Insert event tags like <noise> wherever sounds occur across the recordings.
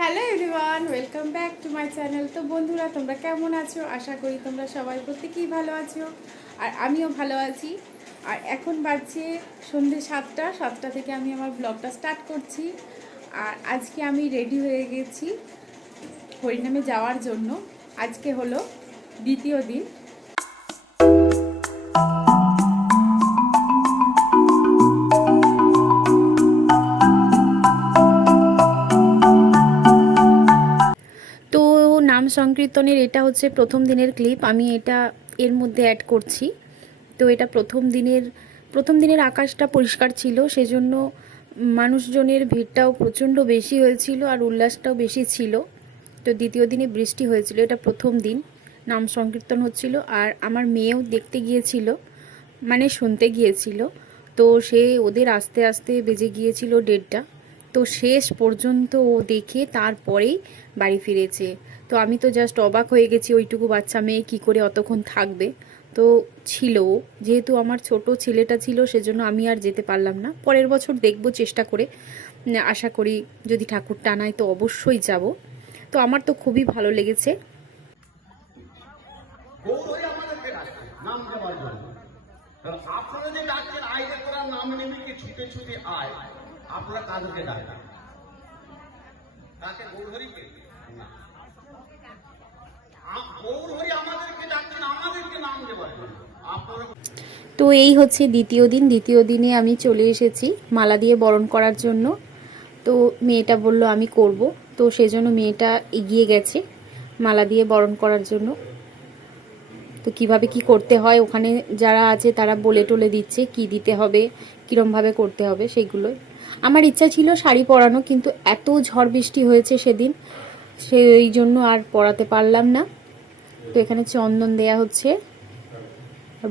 Hello everyone, welcome back to my channel. তো বন্ধুরা, তোমরা কেমন আছো? আশা করি তোমরা সবাই প্রত্যেকেই ভালো আছো, আর আমিও ভালো আছি। আর এখন বাজছে সন্ধ্যে সাতটা সাতটা থেকে আমি আমার ব্লগটা স্টার্ট করছি। আর আজকে আমি রেডি হয়ে গেছি হরিনামে যাওয়ার জন্য। আজকে হলো দ্বিতীয় দিন। সংকীর্তনের এটা হচ্ছে প্রথম দিনের ক্লিপ আমি এটা এর মধ্যে অ্যাড করছি। তো এটা প্রথম দিনের প্রথম দিনের আকাশটা পরিষ্কার ছিল, সেজন্য মানুষজনের ভিড়টাও প্রচণ্ড বেশি হয়েছিল আর উল্লাসটাও বেশি ছিল। তো দ্বিতীয় দিনে বৃষ্টি হয়েছিল, এটা প্রথম দিন, নাম সংকীর্তন হচ্ছিল। আর আমার মেয়েও দেখতে গিয়েছিল মানে শুনতে গিয়েছিল। তো সে ওদের আস্তে আস্তে বেজে গিয়েছিল ডেটটা তো শেষ পর্যন্ত ও দেখে তারপরেই বাড়ি ফিরেছে। তো আমি তো জাস্ট অবাক হয়ে গেছি ওইটুকু বাচ্চা মেয়ে কী করে অতক্ষণ থাকবে। তো ছিল যেহেতু আমার ছোট ছেলেটা ছিল, সেজন্য আমি আর যেতে পারলাম না। পরের বছর দেখব, চেষ্টা করে। আশা করি যদি ঠাকুর টানায় তো অবশ্যই যাব। তো আমার তো খুবই ভালো লেগেছে। আপনারা না আ- গৌরহরি আমাদেরকে ডাকছেন আমাদেরকে নাম দেওয়ার জন্য আপনারা তো এই হচ্ছে দ্বিতীয় দিন। দ্বিতীয় দিনে আমি চলে এসেছি মালা দিয়ে বরণ করার জন্য। তো মেয়েটা বলল, আমি করব। তো সেজন্য মেয়েটা এগিয়ে গেছে মালা দিয়ে বরণ করার জন্য। তো কীভাবে কি করতে হয়, ওখানে যারা আছে তারা বলে টলে দিচ্ছে কি দিতে হবে কীরমভাবে করতে হবে সেগুলো আমার ইচ্ছা ছিল শাড়ি পরানো, কিন্তু এত ঝড় বৃষ্টি হয়েছে সেদিন, সেই জন্য আর পরাতে পারলাম না। তো এখানে চন্দন দেয়া হচ্ছে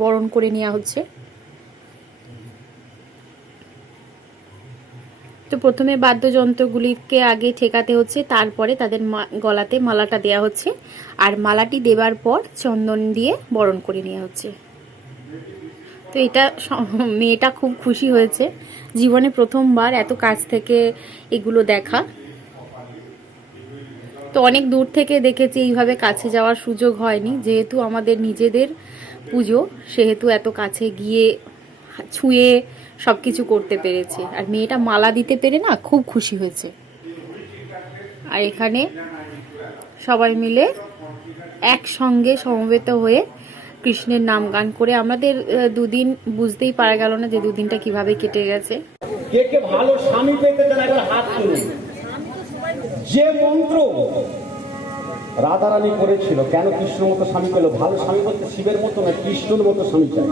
বরণ করে নেওয়া হচ্ছে। তো প্রথমে বাদ্যযন্ত্রগুলিকে আগে ঠেকাতে হচ্ছে, তারপরে তাদের গলাতে মালাটা দেয়া হচ্ছে, আর মালাটি দেবার পর চন্দন দিয়ে বরণ করে নেওয়া হচ্ছে। তো এটা মেয়েটা খুব খুশি হয়েছে। জীবনে প্রথমবার এত কাছ থেকে এগুলো দেখা। তো অনেক দূর থেকে দেখেছি, এইভাবে কাছে যাওয়ার সুযোগ হয়নি। যেহেতু আমাদের নিজেদের পুজো, সেহেতু এত কাছে গিয়ে ছুঁয়ে সব কিছু করতে পেরেছে। আর মেয়েটা মালা দিতে পেরে না খুব খুশি হয়েছে। আর এখানে সবাই মিলে একসঙ্গে সমবেত হয়ে কৃষ্ণের নাম গান করে আমাদের দুদিন বুঝতেই পারা গেল না যে দুদিনটা কীভাবে কেটে গেছে। কে কে ভালো স্বামী পেতে হাত তুলুন। যে মন্ত্র রাধারানী করেছিল, কেন কৃষ্ণ মতো স্বামী পেল? ভালো স্বামী বলতে শিবের মতো না কৃষ্ণর মতো স্বামী চাই।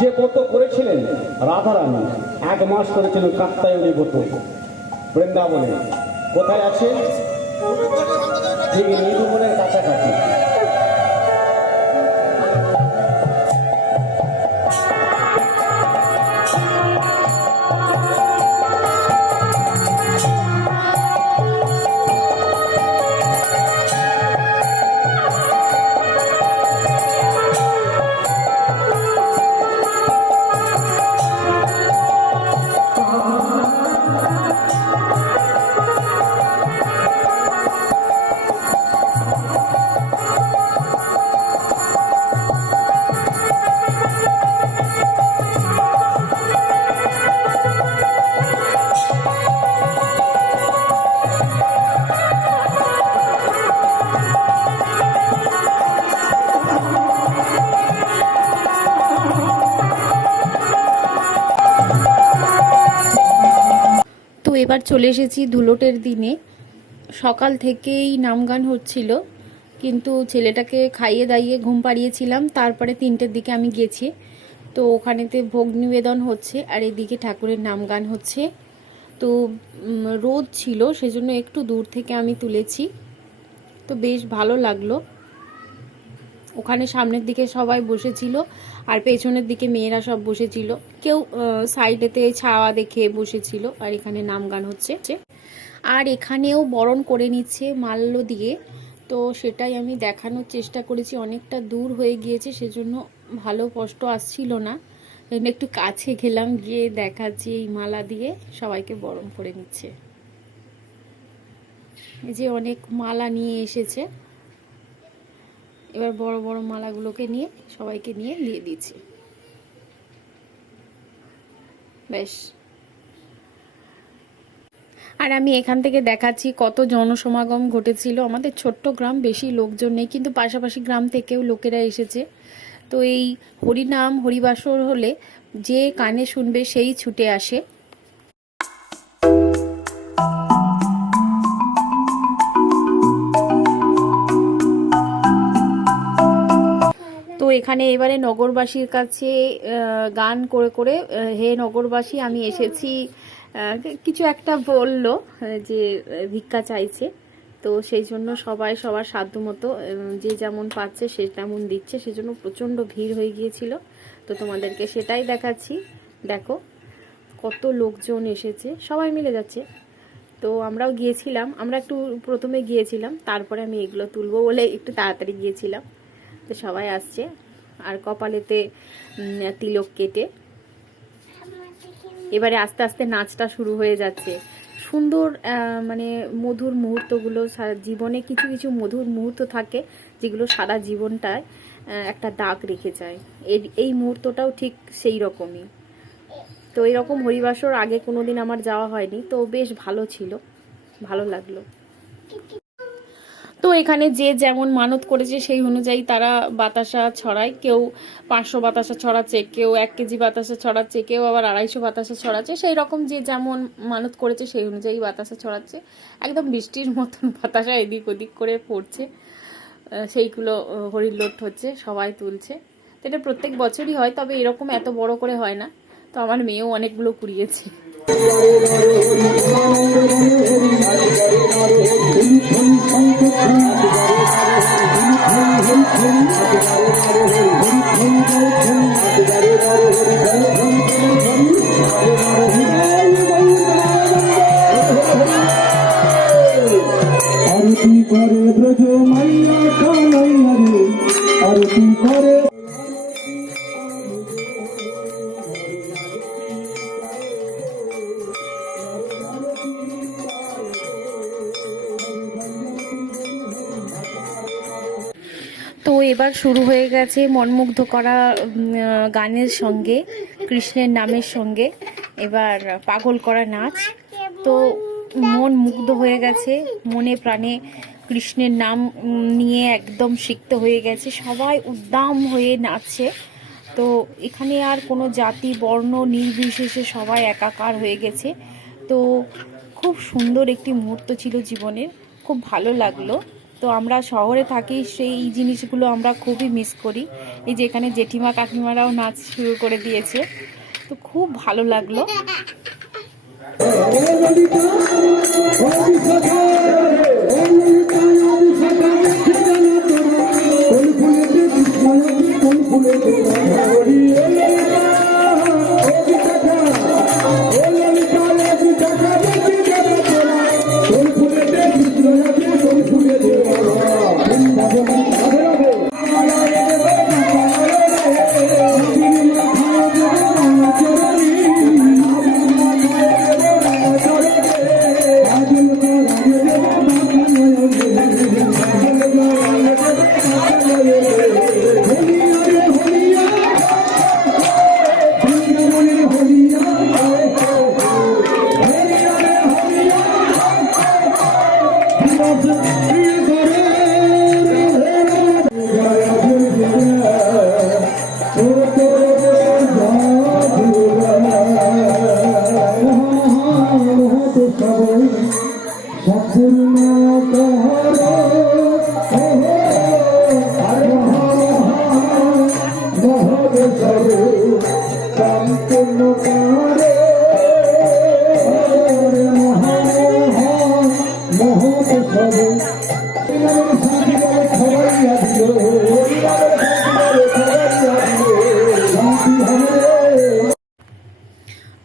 যে ব্রত করেছিলেন রাধারানী, এক মাস করেছিলেন কাত্তায়নী ব্রত। বৃন্দাবনে। কোথায় আছে? কাছাকাছি। চলে এসেছি ধুলোটের দিনে। সকাল থেকেই নাম গান হচ্ছিল, কিন্তু ছেলেটাকে খাইয়ে দাইয়ে ঘুম পাড়িয়েছিলাম। তারপরে তিনটের দিকে আমি গেছি। তো ওখানেতে ভোগ নিবেদন হচ্ছে, আর এদিকে ঠাকুরের নাম গান হচ্ছে। তো রোদ ছিল, সেজন্য একটু দূর থেকে আমি তুলেছি। তো বেশ ভালো লাগল। ওখানে সামনের দিকে সবাই বসেছিল, আর পেছনের দিকে মেয়েরা সব বসেছিল। কেউ সাইডেতে ছাওয়া দেখে বসেছিল, আর এখানে নাম গান হচ্ছে। আর এখানেও বরণ করে নিচ্ছে মাল্য দিয়ে। তো সেটাই আমি দেখানোর চেষ্টা করেছি, অনেকটা দূর হয়ে গিয়েছে, সেজন্য ভালো কষ্ট আসছিল না। একটু কাছে গেলাম, গিয়ে দেখাচ্ছি এই মালা দিয়ে, সবাইকে বরণ করে নিচ্ছে। এই যে অনেক মালা নিয়ে এসেছে। এবার বড় বড় মালাগুলোকে নিয়ে সবাইকে নিয়ে দিয়ে দিচ্ছি। বেশ। আর আমি এখান থেকে দেখাচ্ছি কত জনসমাগম ঘটেছিল। আমাদের ছোট্ট গ্রাম, বেশি লোকজন নেই, কিন্তু পাশাপাশি গ্রাম থেকেও লোকেরা এসেছে। তো এই হরিনাম হরিবাসর হলে যে কানে শুনবে সেই ছুটে আসে। এখানে এবারে নগরবাসীর কাছে গান করে করে হে নগরবাসী, আমি এসেছি। কিছু একটা বলল যে ভিক্ষা চাইছে। তো সেই জন্য সবাই সবার সাধ্য মতো যে যেমন পাচ্ছে সে তেমন দিচ্ছে। সেজন্য প্রচণ্ড ভিড় হয়ে গিয়েছিল। তো তোমাদেরকে সেটাই দেখাচ্ছি। দেখো, কত লোকজন এসেছে। সবাই মিলে যাচ্ছে। তো আমরাও গিয়েছিলাম। আমরা একটু প্রথমে গিয়েছিলাম। তারপরে আমি এগুলো তুলবো বলে একটু তাড়াতাড়ি গিয়েছিলাম। তো সবাই আসছে। আর কপালেতে তিলক কেটে। এবারে আস্তে আস্তে নাচটা শুরু হয়ে যাচ্ছে। সুন্দর মানে মধুর মুহূর্তগুলো জীবনে কিছু কিছু মধুর মুহূর্ত থাকে, যেগুলো সারা জীবনটায় একটা দাগ রেখে যায়। এই মুহূর্তটাও ঠিক সেই রকমই। তো এরকম হরিবাসর আগে কোনোদিন আমার যাওয়া হয়নি, তো বেশ ভালো ছিল, ভালো লাগল। তো এখানে যে যেমন মানত করেছে সেই অনুযায়ী তারা বাতাসা ছড়ায়। কেউ পাঁচশো বাতাসা ছড়াচ্ছে, কেউ এক কেজি বাতাসা ছড়াচ্ছে, কেউ আবার আড়াইশো বাতাসা ছড়াচ্ছে। সেই রকম যে যেমন মানত করেছে সেই অনুযায়ী বাতাসা ছড়াচ্ছে। একদম বৃষ্টির মতন <laughs> বাতাসা এদিক ওদিক করে পড়ছে। সেইগুলো হরিলোট হচ্ছে, সবাই তুলছে। তো এটা প্রত্যেক বছরই হয়, তবে এরকম এত বড় করে হয় না। তো আমার মেয়েও অনেকগুলো কুড়িয়েছে। আরতি করে ব্রজ মাইয়া কানাইয়া রে আরতি করে শুরু হয়ে গেছে মনমুগ্ধ করা গানের সঙ্গে, কৃষ্ণের নামের সঙ্গে। এবার পাগল করা নাচ। তো মন মুগ্ধ হয়ে গেছে, মনে প্রাণে কৃষ্ণের নাম নিয়ে একদম সিক্ত হয়ে গেছে। সবাই উদ্দাম হয়ে নাচছে। তো এখানে আর কোনো জাতি, বর্ণ, নির্বিশেষে সবাই একাকার হয়ে গেছে। তো খুব সুন্দর একটি মুহূর্ত ছিল জীবনের। খুব ভালো লাগল। তো আমরা শহরে থাকি, সেই জিনিসগুলো আমরা খুবই মিস করি। এই যে এখানে জেঠিমা কাকিমারাও নাচ শুরু করে দিয়েছে। তো খুব ভালো লাগল।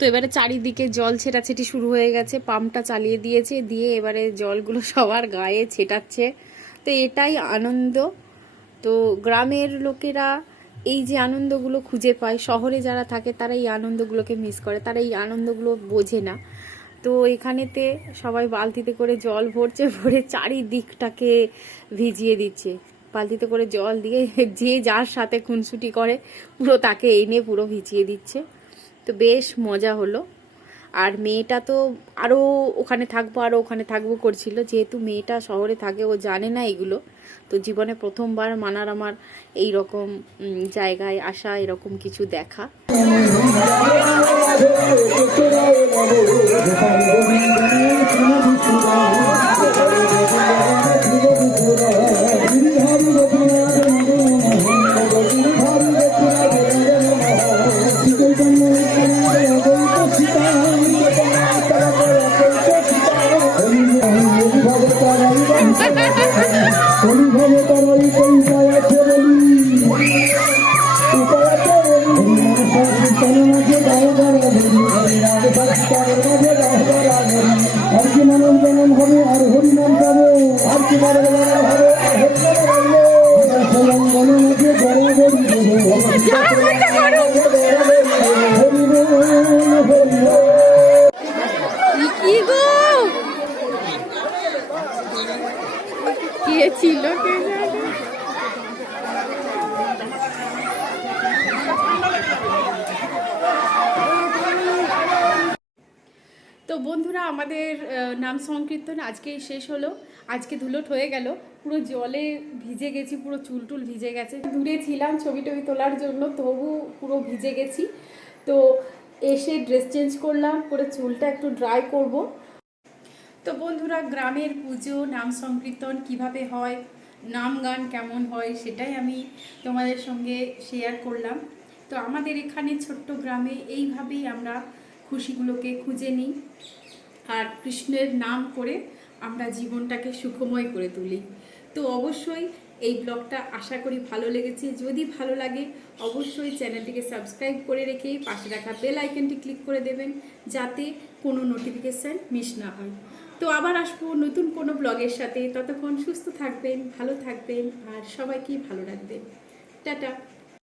তো এবারে চারিদিকে জল ছেটাছেটি শুরু হয়ে গেছে, পাম্পটা চালিয়ে দিয়েছে, দিয়ে এবারে জলগুলো <laughs> সবার গায়ে ছেটাচ্ছে। তো এটাই আনন্দ। তো গ্রামের লোকেরা এই যে আনন্দগুলো খুঁজে পায়, শহরে যারা থাকে তারা এই আনন্দগুলোকে মিস করে, তারা এই আনন্দগুলো বোঝে না। তো এখানেতে সবাই বালতিতে করে জল ভরছে, ভরে চারিদিকটাকে ভিজিয়ে দিচ্ছে। বালতিতে করে জল দিয়ে যে যার সাথে খুনসুটি করে, পুরো তাকে এনে পুরো ভিজিয়ে দিচ্ছে। তো বেশ মজা হলো। আর মেয়েটা তো আরও ওখানে থাকব আরও ওখানে থাকব করছিল। যেহেতু মেয়েটা শহরে থাকে, ও জানে না এগুলো। তো জীবনে প্রথমবার মানার আমার এই রকম জায়গায় আসা, এরকম কিছু দেখা। <laughs> ছিল তো বন্ধুরা, আমাদের নাম সংকীর্তন আজকেই শেষ হলো। আজকে ধুলোট হয়ে গেল। পুরো জলে ভিজে গেছি, পুরো চুল টুল ভিজে গেছে। দূরে ছিলাম ছবি টবি তোলার জন্য, তবু পুরো ভিজে গেছি। তো এসে ড্রেস চেঞ্জ করলাম করে চুলটা একটু ড্রাই করব। তো বন্ধুরা, গ্রামের পুজো, নাম সংকীর্তন কীভাবে হয়, নাম গান কেমন হয়, সেটাই আমি তোমাদের সঙ্গে শেয়ার করলাম। তো আমাদের এখানে ছোট্ট গ্রামে এইভাবেই আমরা খুশিগুলোকে খুঁজে নিই আর কৃষ্ণের নাম করে আমরা জীবনটাকে সুখময় করে তুলি। তো অবশ্যই এই ব্লগটা আশা করি ভালো লেগেছে। যদি ভালো লাগে, অবশ্যই চ্যানেলটিকে সাবস্ক্রাইব করে রেখে পাশে রাখা বেল আইকনটি ক্লিক করে দেবেন, যাতে কোনো নোটিফিকেশান মিস না হয়। তো আবার আসব নতুন কোনো ব্লগের সাথে। ততক্ষণ সুস্থ থাকবেন, ভালো থাকবেন, আর সবাইকে ভালো রাখবেন। টাটা।